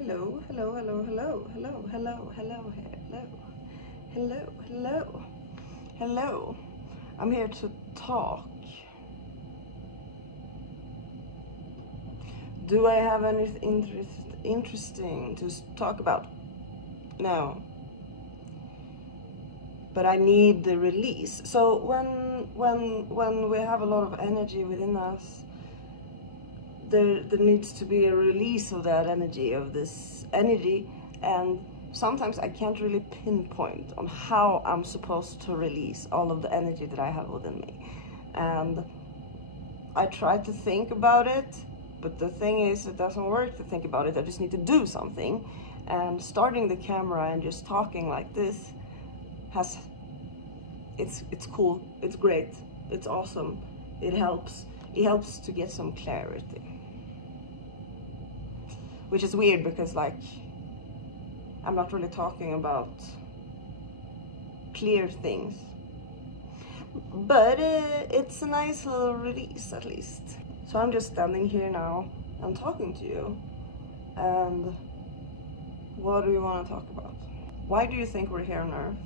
Hello, hello, hello, hello, hello, hello, hello, hello, hello, hello, hello. I'm here to talk. Do I have anything interesting to talk about? No. But I need the release. So when we have a lot of energy within us, there needs to be a release of that energy, of this energy, and sometimes I can't really pinpoint on how I'm supposed to release all of the energy that I have within me. And I try to think about it, but the thing is, it doesn't work to think about it. I just need to do something. And starting the camera and just talking like this it's cool, it's great, it's awesome. It helps to get some clarity. Which is weird because, like, I'm not really talking about clear things. But it's a nice little release, at least. So I'm just standing here now and talking to you. And what do you want to talk about? Why do you think we're here on Earth?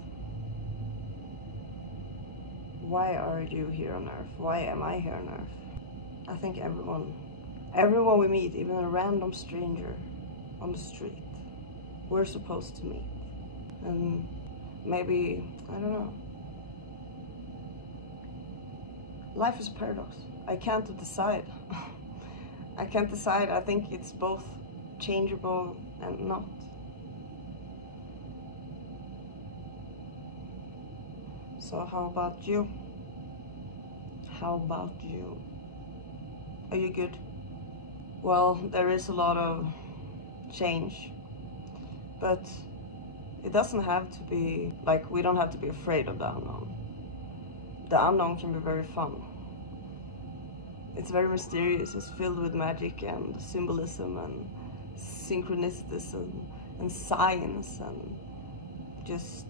Why are you here on Earth? Why am I here on Earth? I think everyone we meet, even a random stranger on the street, we're supposed to meet. And maybe, I don't know. Life is a paradox. I can't decide. I can't decide. I think it's both changeable and not. So how about you? How about you? Are you good? Well, there is a lot of change, but it doesn't have to be, like, we don't have to be afraid of the unknown. The unknown can be very fun. It's very mysterious, it's filled with magic and symbolism and synchronicities and science, and just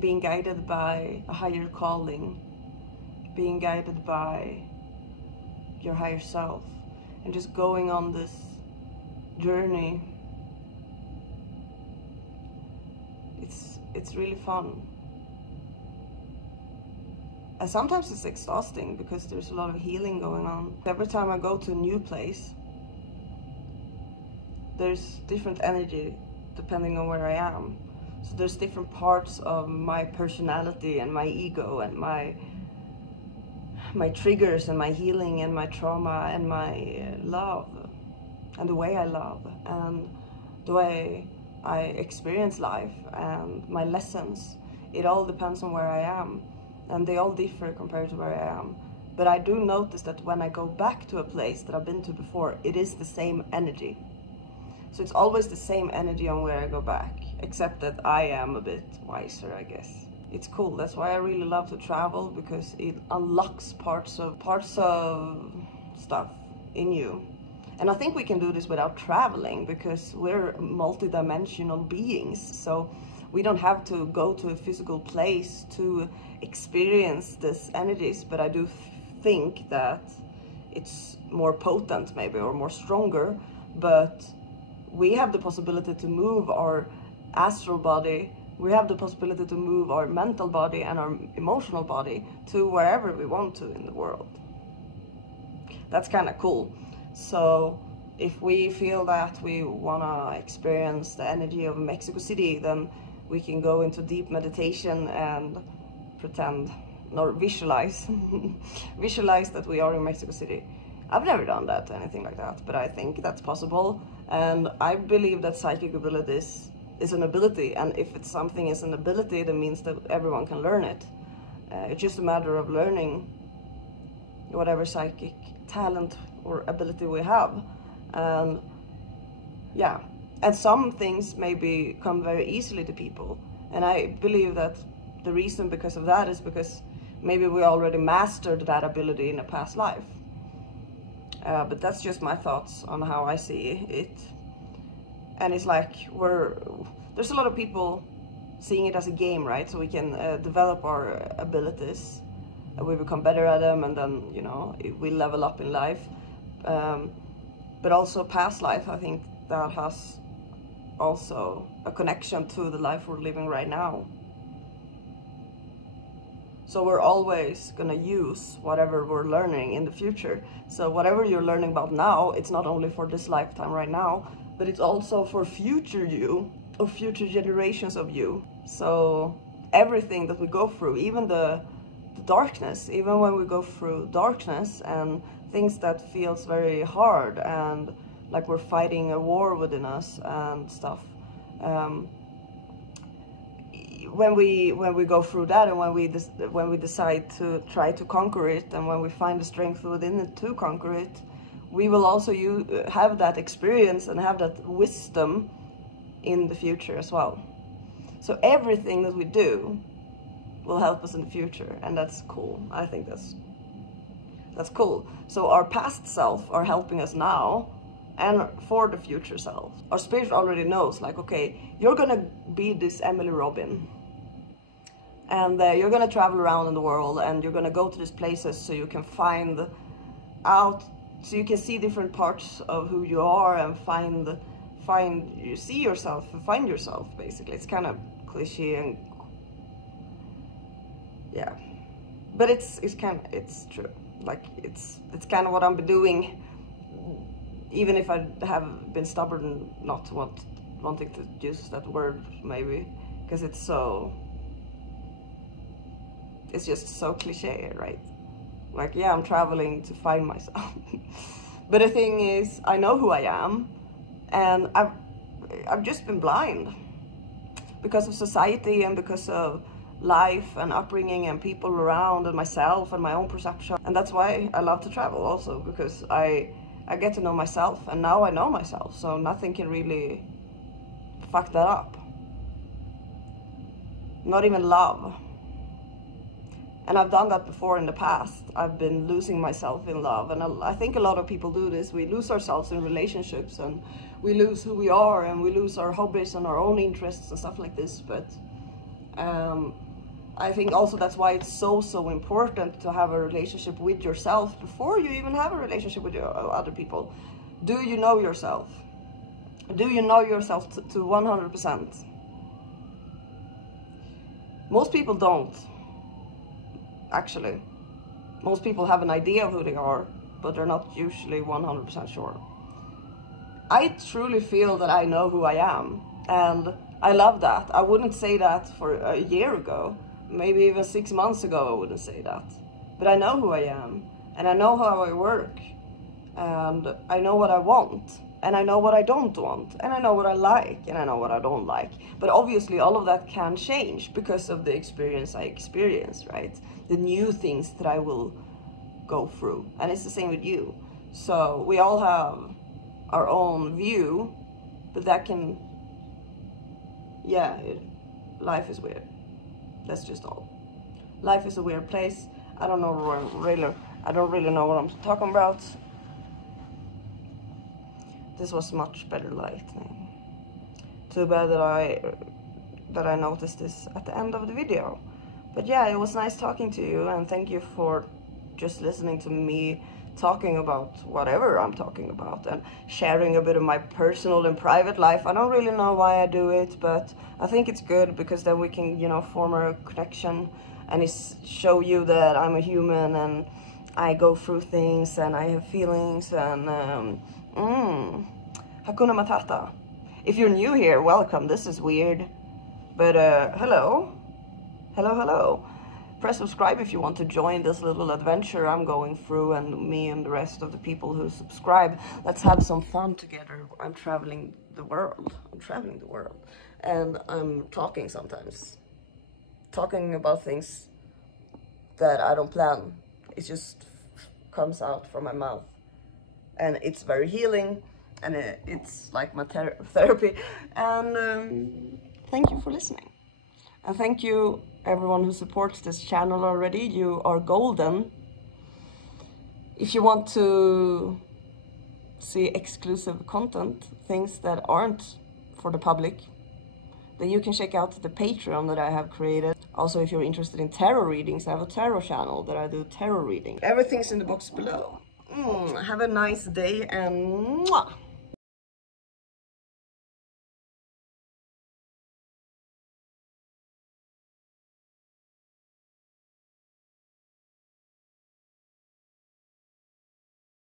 being guided by a higher calling, being guided by your higher self, and just going on this journey. It's really fun. And sometimes it's exhausting because there's a lot of healing going on. Every time I go to a new place, there's different energy depending on where I am. So there's different parts of my personality and my ego and my triggers and my healing and my trauma and my love and the way I love and the way I experience life and my lessons. It all depends on where I am, and they all differ compared to where I am. But I do notice that when I go back to a place that I've been to before, it is the same energy. So it's always the same energy on where I go back, except that I am a bit wiser, I guess. It's cool. That's why I really love to travel, because it unlocks parts of stuff in you. And I think we can do this without traveling, because we're multidimensional beings. So we don't have to go to a physical place to experience these energies. But I do think that it's more potent, maybe, or more stronger. But we have the possibility to move our astral body. We have the possibility to move our mental body and our emotional body to wherever we want to in the world. That's kind of cool. So if we feel that we want to experience the energy of Mexico City, then we can go into deep meditation and pretend, or visualize, visualize that we are in Mexico City. I've never done that, anything like that, but I think that's possible. And I believe that psychic abilities is an ability, and if it's something is an ability, that means that everyone can learn it. It's just a matter of learning whatever psychic talent or ability we have. Yeah, and some things maybe come very easily to people, and I believe that the reason because of that is because maybe we already mastered that ability in a past life. But that's just my thoughts on how I see it. And it's like there's a lot of people seeing it as a game, right? So we can develop our abilities, and we become better at them, and then, you know, we level up in life. But also past life, I think that has also a connection to the life we're living right now. So we're always gonna use whatever we're learning in the future. So whatever you're learning about now, it's not only for this lifetime right now, but it's also for future you, or future generations of you. So everything that we go through, even the darkness, even when we go through darkness and things that feels very hard and like we're fighting a war within us and stuff, when we go through that, and when we decide to try to conquer it, and when we find the strength within it to conquer it, we will also have that experience and have that wisdom in the future as well. So everything that we do will help us in the future, and that's cool. I think that's cool. So our past self are helping us now, and for the future self. Our spirit already knows, like, okay, you're gonna be this emelierobin, and you're gonna travel around in the world, and you're gonna go to these places so you can find out, so you can see different parts of who you are and you see yourself and find yourself, basically. It's kind of cliche and yeah, but it's true. Like it's kind of what I'm doing, even if I have been stubborn and not wanting to use that word, maybe, because it's just so cliche, right? Like, yeah, I'm traveling to find myself. But the thing is, I know who I am, and I've just been blind because of society and because of life and upbringing and people around and myself and my own perception. And that's why I love to travel also, because I get to know myself, and now I know myself, so nothing can really fuck that up. Not even love. And I've done that before in the past. I've been losing myself in love, and I think a lot of people do this. We lose ourselves in relationships, and we lose who we are, and we lose our hobbies and our own interests and stuff like this. But I think also that's why it's so important to have a relationship with yourself before you even have a relationship with other people. Do you know yourself? Do you know yourself to 100%? Most people don't, actually. Most people have an idea of who they are, but they're not usually 100% sure. I truly feel that I know who I am, and I love that. I wouldn't say that for a year ago. Maybe even 6 months ago I wouldn't say that. But I know who I am, and I know how I work, and I know what I want, and I know what I don't want, and I know what I like, and I know what I don't like. But obviously all of that can change because of the experience I experience, right? The new things that I will go through. And it's the same with you. So we all have our own view, but that can, yeah, life is weird. That's just all. Life is a weird place. I don't really know what I'm talking about. This was much better lighting. Too bad that I noticed this at the end of the video. But yeah, it was nice talking to you, and thank you for just listening to me talking about whatever I'm talking about and sharing a bit of my personal and private life. I don't really know why I do it, but I think it's good because then we can, you know, form a connection and show you that I'm a human and I go through things and I have feelings and Hakuna Matata. If you're new here, welcome. This is weird, but hello. Press subscribe if you want to join this little adventure I'm going through, and me and the rest of the people who subscribe. Let's have some fun together. I'm traveling the world. And I'm talking sometimes. Talking about things that I don't plan. It just comes out from my mouth. And it's very healing, and it's like my therapy. And thank you for listening. And thank you everyone who supports this channel already. You are golden. If you want to see exclusive content, things that aren't for the public, then you can check out the Patreon that I have created. Also, if you're interested in tarot readings, I have a tarot channel that I do tarot reading. Everything's in the box below. Have a nice day, and mwah!